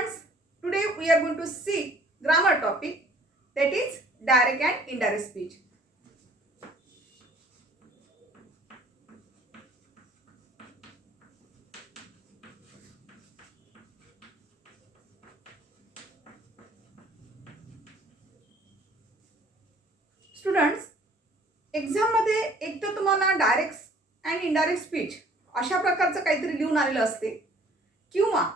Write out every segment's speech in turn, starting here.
Students, today we are going to see grammar topic, that is direct and indirect speech. Students, exam मध्ये एक तर तुम्हाला direct and indirect speech अशा प्रकारचं काहीतरी लिहून आलेलं असते, किंवा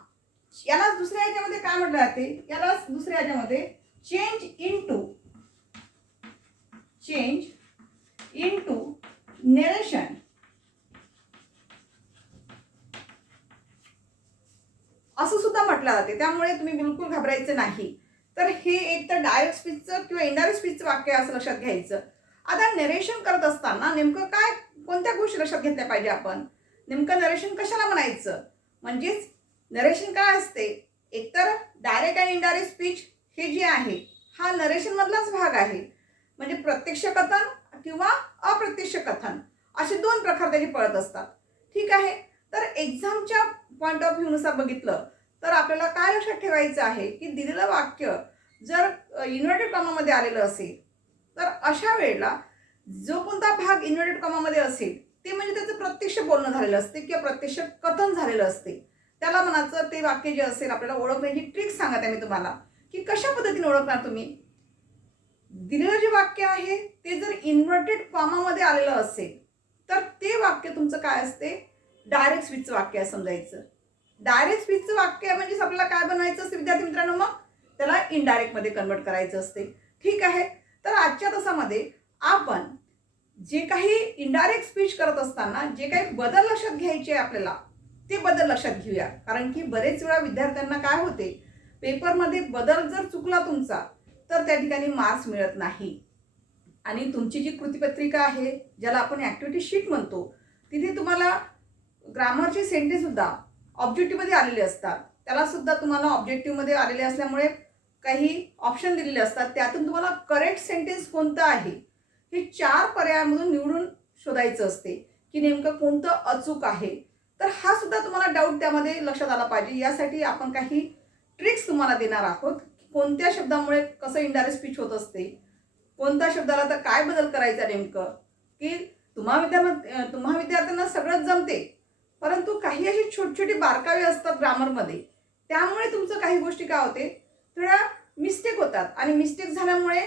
याला दुसऱ्या याच्यामध्ये काय म्हटलं जाते, याला दुसऱ्या याच्यामध्ये चेंज इनटू नरेशन असं सुद्धा म्हटलं जाते. त्यामुळे तुम्ही बिलकुल घाबरायचं नाही. तर हे एक तर डायरेक्ट स्पीचचं किंवा इनडायरेक्ट स्पीचचं वाक्य असं लक्षात घ्यायचं. आता नरेशन करत असताना नेमकं काय, कोणत्या गोष्टी लक्षात घेतल्या पाहिजे आपण, नेमकं नरेशन कशाला म्हणायचं, म्हणजेच नरेशन काय असते, एकतर डायरेक्ट आणि इनडायरेक्ट स्पीच हे जे आहे हा नरेशन मधलाच भाग आहे. म्हणजे प्रत्यक्ष कथन किंवा अप्रत्यक्ष कथन असे दोन प्रकार त्याचे पडत असतात. ठीक आहे. तर एक्झामच्या पॉइंट ऑफ व्ह्यूनुसार बघितलं तर आपल्याला काय लक्षात ठेवायचं आहे की दिलेलं वाक्य जर इन्व्हर्टेड कॉमामध्ये आलेलं असेल तर अशा वेळेला जो कोणता भाग इन्व्हर्टेड कॉमामध्ये असेल ते म्हणजे त्याचं प्रत्यक्ष बोलणं झालेलं असते किंवा प्रत्यक्ष कथन झालेलं असते. त्याला म्हणायचं ते वाक्य जे असेल आपल्याला ओळखण्याची ट्रिक सांगत आहे मी तुम्हाला की कशा पद्धतीने ओळखणार तुम्ही. दिलेलं जे वाक्य आहे ते जर इन्व्हर्टेड कॉमामध्ये आलेलं असेल तर ते वाक्य तुमचं काय असते, डायरेक्ट स्पीचचं वाक्य आहे समजायचं. डायरेक्ट स्पीचचं वाक्य म्हणजे आपल्याला काय बनवायचं असते विद्यार्थी मित्रांनो, मग त्याला इनडायरेक्ट मध्ये कन्वर्ट करायचं असते. ठीक आहे. तर आजच्या तासामध्ये आपण जे काही इनडायरेक्ट स्पीच करत असताना जे काही बदल लक्षात घ्यायचे आपल्याला ते बदल लक्षात घेऊया. कारण की बरेच वेळा विद्यार्थ्यांना काय होते, पेपरमध्ये बदल जर चुकला तुमचा तर त्या ठिकाणी मार्क्स मिळत नाही. आणि तुमची जी कृतीपत्रिका आहे ज्याला आपण ॲक्टिव्हिटी शीट म्हणतो तिथे तुम्हाला ग्रामरचे सेंटेन्स सुद्धा ऑब्जेक्टिव्हमध्ये आलेले असतात. त्याला सुद्धा तुम्हाला ऑब्जेक्टिव्हमध्ये आलेले असल्यामुळे काही ऑप्शन दिलेले असतात. त्यातून तुम्हाला करेक्ट सेंटेन्स कोणतं आहे हे 4 पर्यायामधून निवडून शोधायचं असते की नेमकं कोणतं अचूक आहे. तर हा सुद्धा तुम्हाला डाऊट त्यामध्ये लक्षात आला पाहिजे. यासाठी आपण काही ट्रिक्स तुम्हाला देणार आहोत. कोणत्या शब्दामुळे कसं इनडायरेक्ट स्पीच होत असते, कोणत्या शब्दाला तर काय बदल करायचा नेमकं, की तुम्हा विद्यार्थ्यांना सगळंच जमते परंतु काही अशी छोटी छोटी बारकावे असतात ग्रामरमध्ये, त्यामुळे तुमचं काही गोष्टी काय होते थोड्या मिस्टेक होतात आणि मिस्टेक झाल्यामुळे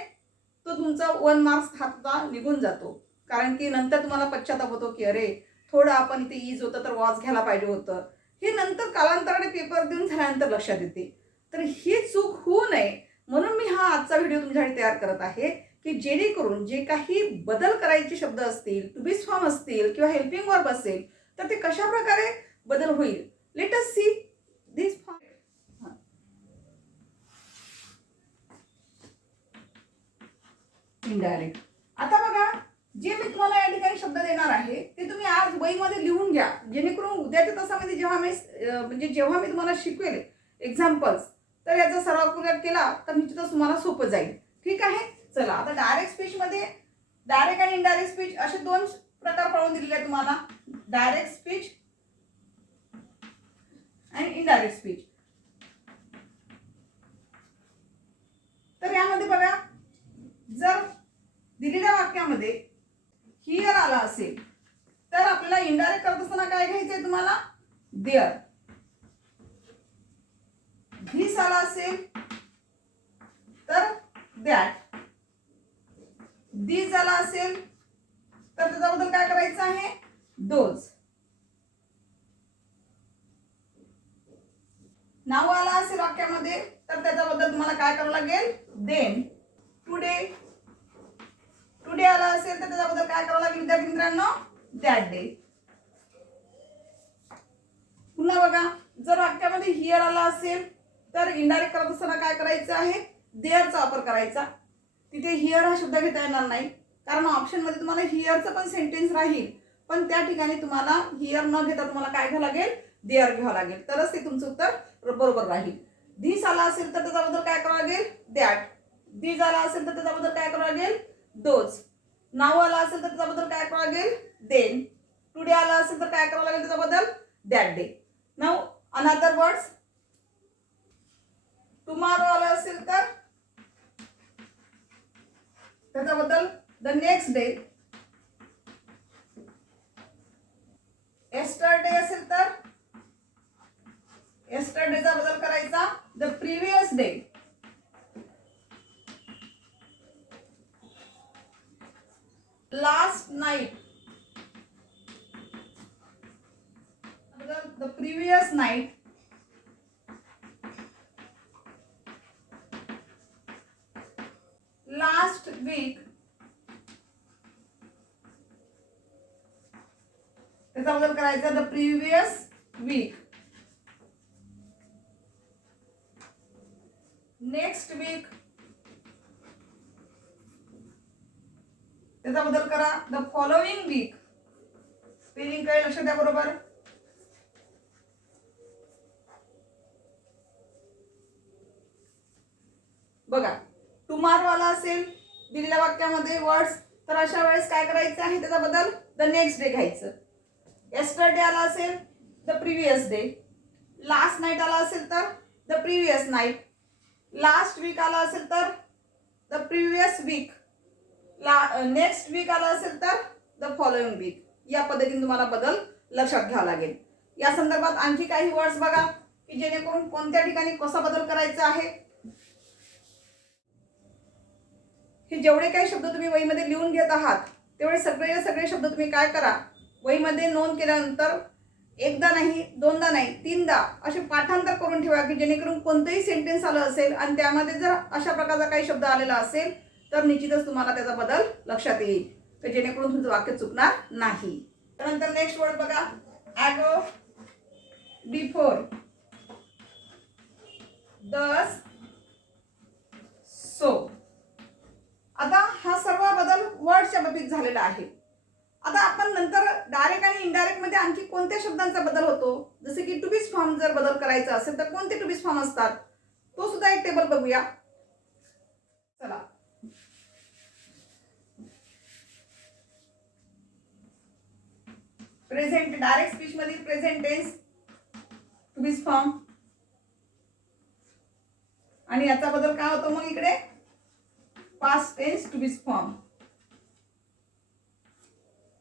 तो तुमचा 1 मार्क्स हातचा निघून जातो. कारण की नंतर तुम्हाला पश्चाताप होतो की अरे थोडं आपण इथे ईज होतं तर वॉज घ्यायला पाहिजे होतं. हे नंतर कालांतराने पेपर देऊन झाल्यानंतर लक्षात येते. तर ही चूक होऊ नये म्हणून मी हा आजचा व्हिडिओ तुमच्यासाठी तयार करत आहे की जेणेकरून जे काही बदल करायचे शब्द असतील, टू बीज फॉर्म असतील किंवा हेल्पिंग वर्ब असेल तर ते कशा प्रकारे बदल होईल. Let us see this form. Indirect. आता बघा, जे मी तुम्हाला या ठिकाणी शब्द देणार आहे ते तुम्ही आज वहीमध्ये लिहून घ्या, जेणेकरून उद्याच्या तासामध्ये जेव्हा मी तुम्हाला शिकवेल एक्झाम्पल्स तर याचा सराव केला तर निश्चितच तुम्हाला सोपं जाईल. ठीक आहे. चला, आता डायरेक्ट स्पीच मध्ये डायरेक्ट आणि इनडायरेक्ट स्पीच असे 2 प्रकार पळवून दिलेले आहेत तुम्हाला, डायरेक्ट स्पीच आणि इनडायरेक्ट स्पीच. तर यामध्ये बघा, जर दिलेल्या वाक्यामध्ये हिअर आला असेल तर आपल्याला इनडायरेक्ट करत असताना काय घ्यायचंय तुम्हाला, देअर. धिस आला असेल तर दॅट. दीज आला असेल तर त्याच्याबद्दल काय करायचं आहे, दोज. नाव आला असेल वाक्यामध्ये तर त्याच्याबद्दल तुम्हाला काय करावं लागेल, देन. टुडे आला असेल तर त्याच्याबद्दल काय करावं लागेल विद्यार्थी मित्रांनो, दॅट डे. पुन्हा बघा, जर वाक्यामध्ये हिअर आला असेल तर इनडायरेक्ट करत असताना काय करायचं आहे, देअरचा वापर करायचा. तिथे हिअर हा शब्द घेता येणार नाही कारण ऑप्शन मध्ये तुम्हाला हिअरचं पण सेंटेन्स राहील, पण त्या ठिकाणी तुम्हाला हिअर न घेता तुम्हाला काय घ्यावं लागेल, देअर घ्यावं लागेल, तरच ते तुमचं उत्तर बरोबर राहील. धीस आला असेल तर त्याच्याबद्दल काय करावं लागेल, दॅट. दीज आला असेल तर त्याच्याबद्दल काय करावं लागेल, दोज. नाव आला असेल तर त्याच्याबद्दल काय करावं लागेल, देन. टुडे आला असेल तर काय करावं लागेल त्याच्याबद्दल, that day. Now another words. Tomorrow आलं असेल तर त्याचा बदल द नेक्स्ट डे. येस्टरडे असेल तर येस्टरडेचा बदल करायचा the previous day. Last night the previous night. Last week त्याचा बदल करायचा the previous week. Next week त्याचा बदल करा द फॉलोइंग वीक. स्पेलिंग काय लक्षात द्या बरोबर. बघा टुमारो आला असेल दिलेल्या वाक्यामध्ये वर्ड्स, तर अशा वेळेस काय करायचं आहे त्याचा बदल द नेक्स्ट डे घ्यायचं. येस्टरडे आला असेल the previous day. Last night आला असेल तर the previous night. Last week आला असेल तर the previous week. Next week आला असेल तर द फॉलोइंग वीक. या पद्धतीने तुम्हाला बदल लक्षात घ्यावा लागेल. या संदर्भात आणखी काही वर्ड्स बघा की जेणेकरून कोणत्या ठिकाणी कसा बदल करायचा आहे. हे जेवढे काही शब्द तुम्ही वहीमध्ये लिहून घेत आहात तेवढे सगळे शब्द तुम्ही काय करा वहीमध्ये नोंद केल्यानंतर एकदा नाही, दोनदा नाही, तीनदा असे पाठांतर करून ठेवा की जेणेकरून कोणतंही सेंटेन्स आलं असेल आणि त्यामध्ये जर अशा प्रकारचा काही शब्द आलेला असेल तर निश्चितच तुम्हाला त्याचा बदल लक्षात येईल, तर जेणेकरून तुमचं वाक्य चुकणार नाही. त्यानंतर नेक्स्ट वर्ड बघा ॲगो, बिफोर, दस, सो. आता हा सर्व बदल वर्डच्या बाबतीत झालेला आहे. आता आपण नंतर डायरेक्ट आणि इनडायरेक्ट मध्ये आणखी कोणत्या शब्दांचा बदल होतो, जसे की टू बीज फॉर्म जर बदल करायचा असेल तर कोणते टू बीज फॉर्म असतात तो सुद्धा एक टेबल बघूया. चला प्रेझेंट डायरेक्ट स्पीच मधील प्रेझेंट टेन्स टू बीज फॉर्म आणि याचा बदल काय होतो मग इकडे पास्ट टेन्स टू बीज फॉर्म.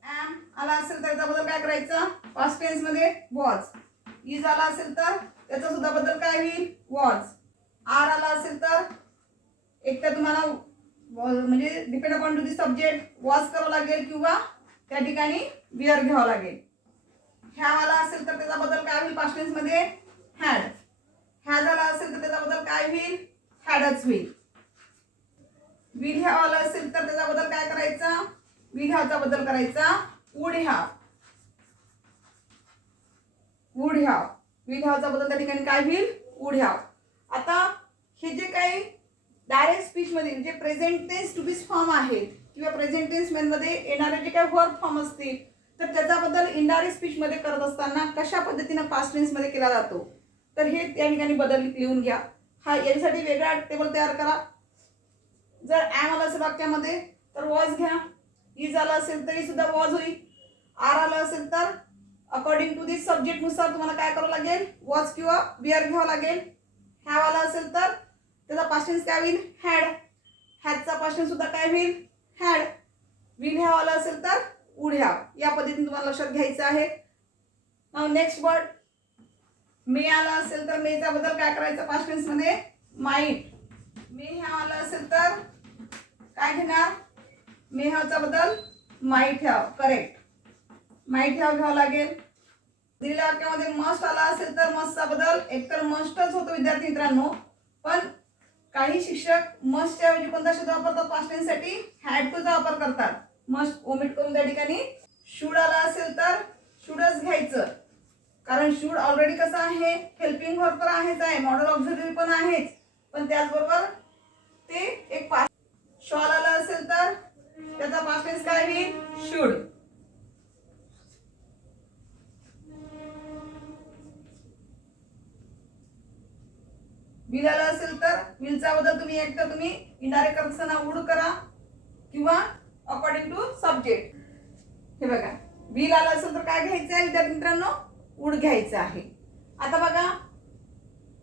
एम आला असेल तर त्याचा बदल काय करायचा पास्ट टेन्स मध्ये वॉज. इज आला असेल तर त्याचा सुद्धा बदल काय होईल वॉज. आर आला असेल तर एक तर तुम्हाला म्हणजे depend upon to the subject was करावं लागेल किंवा त्या ठिकाणी विअर घ्यावं लागेल. हॅव आला असेल तर त्याचा बदल काय होईल पास्ट टेन्स मध्ये हॅड. हॅज आला असेल तर त्याचा बदल काय होईल हॅडच होईल. विल हॅव आला असेल तर त्याचा बदल काय करायचा विल हॅवचा बदल करायचा would have. Would have will हॅवचा बदल त्या ठिकाणी काय होईल वुड हॅव. आता हे जे काही डायरेक्ट स्पीच मध्ये जे प्रेझेंट टेन्स टू बीज फॉर्म आहेत किंवा प्रेझेंट टेन्स मध्ये येणारे जे काही वर्ब फॉर्म असतील तर त्याचा बदल इनडायरेक्ट स्पीच मध्ये करत असताना कशा पद्धतीने पास्ट टेन्स मध्ये केला जातो तर हे त्या ठिकाणी बदल लिहून घ्या. हा यासाठी वेगळा टेबल तयार करा. जर एम आला असेल वाक्यामध्ये तर वॉज घ्या. इज आला असेल तरी सुद्धा वॉज होईल. आर आला असेल तर अकॉर्डिंग टू दिस सब्जेक्ट नुसार तुम्हाला काय करावं लागेल वॉज किंवा विअर घ्यावं लागेल. हॅव आला असेल तर त्याचा पास्ट टेन्स काय होईल हॅड. हॅजचा पास्ट टेन्स सुद्धा काय होईल हॅड. विल हॅव आला असेल तर वुड हॅव. या पद्धतीने तुम्हाला लक्षात घ्यायचं आहे. नेक्स्ट वर्ड मे आला असेल तर मेचा बदल काय करायचा पास्ट टेन्स मध्ये माइट. मे हॅव आला असेल तर काय घेणार मे हॅवचा बदल might have. Correct might have घ्यावं लागेल. दिलेल्या वाक्यामध्ये मस्ट आला असेल तर मस्टचा बदल एकतर मस्टच होतो विद्यार्थी मित्रांनो, पण काही शिक्षक मस्टच्या ऐवजी कोणता शब्द वापरतात पास्ट टेन्स साठी हॅड टूचा वापर करतात. मस्ट ओमिट करून त्या ठिकाणी शुड आला असेल तर शुडच घ्यायचं, कारण शुड ऑलरेडी कसं आहे हेल्पिंग वर्ब तर आहेच आहे, मॉडल ऑक्झिलरी पण आहेच, पण त्याचबरोबर ते एक पास्ट. शॉल आला असेल तर त्याचा पास्ट टेन्स काय होईल शुड. विल आला असेल तर विलचा बदल तुम्ही एक तर तुम्ही इनडायरेक्ट करत असताना वुड करा किंवा अकॉर्डिंग टू सब्जेक्ट. हे बघा विल आला असेल तर काय घ्यायचं आहे विद्यार्थी मित्रांनो वुड घ्यायचं आहे. आता बघा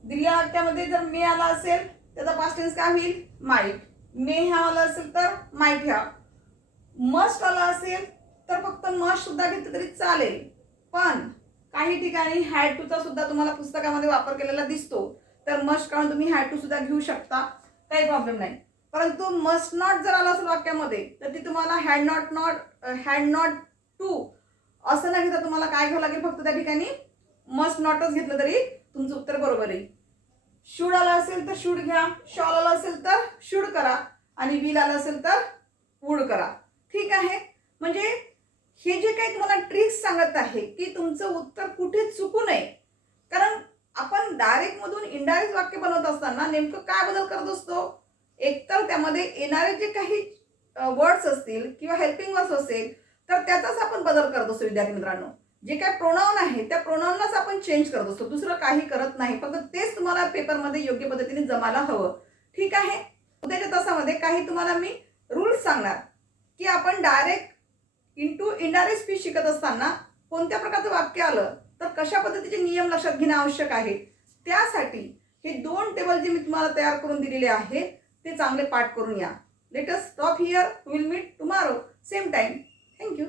दिलेल्या वाक्यामध्ये जर मे आला असेल त्याचा पास्ट टेन्स काय होईल? माईट. मे हॅव आला असेल तर माईट हॅव. मस्ट आला असेल तर फक्त मस्ट सुद्धा घेतलं तरी चालेल. पण काही ठिकाणी हॅड टूचा सुद्धा तुम्हाला पुस्तकामध्ये वापर केलेला दिसतो, तर मस्ट काढून तुम्ही हॅड टू सुद्धा घेऊ शकता, काही प्रॉब्लेम नाही. परंतु मस्ट नॉट जर आला असेल वाक्यामध्ये तर ती तुम्हाला हॅड नॉट टू असं नाही घेता तुम्हाला काय घ्यावं लागेल, फक्त त्या ठिकाणी मस्ट नॉटच घेतलं तरी तुमचं उत्तर बरोबर आहे. शूड आला असेल तर शूड घ्या, शॉल आला असेल तर शूड करा आणि विल आला असेल तर वूड करा. ठीक आहे. म्हणजे हे जे काही तुम्हाला ट्रिक्स सांगत आहे की तुमचं उत्तर कुठे चुकू नये. कारण आपण डायरेक्ट मधून इनडायरेक्ट वाक्य बनवत असताना नेमकं काय बदल करत असतो, एकतर त्यामध्ये येणारे जे काही वर्ड्स असतील किंवा हेल्पिंग वर्ड्स असेल तर त्याचाच आपण बदल करत असतो. विद्यार्थी मित्रांनो, जे काय प्रोनाउन आहे त्या प्रोनाउनलाच आपण चेंज करत असतो, दुसरं काही करत नाही. फक्त तेच तुम्हाला पेपरमध्ये योग्य पद्धतीने जमायला हवं. ठीक आहे. उद्याच्या तासामध्ये काही तुम्हाला मी रूल्स सांगणार की आपण डायरेक्ट इंटू इनडायरेक्ट स्पीच शिकत असताना कोणत्या प्रकारचं वाक्य आलं तर कशा पद्धतीचे नियम लक्षात घेणे आवश्यक आहे. त्यासाठी हे 2 टेबल जे मी तुम्हाला तयार करून दिलेले आहे ते चांगले पाठ करून या. Let us stop here. Will meet tomorrow same time. Thank you.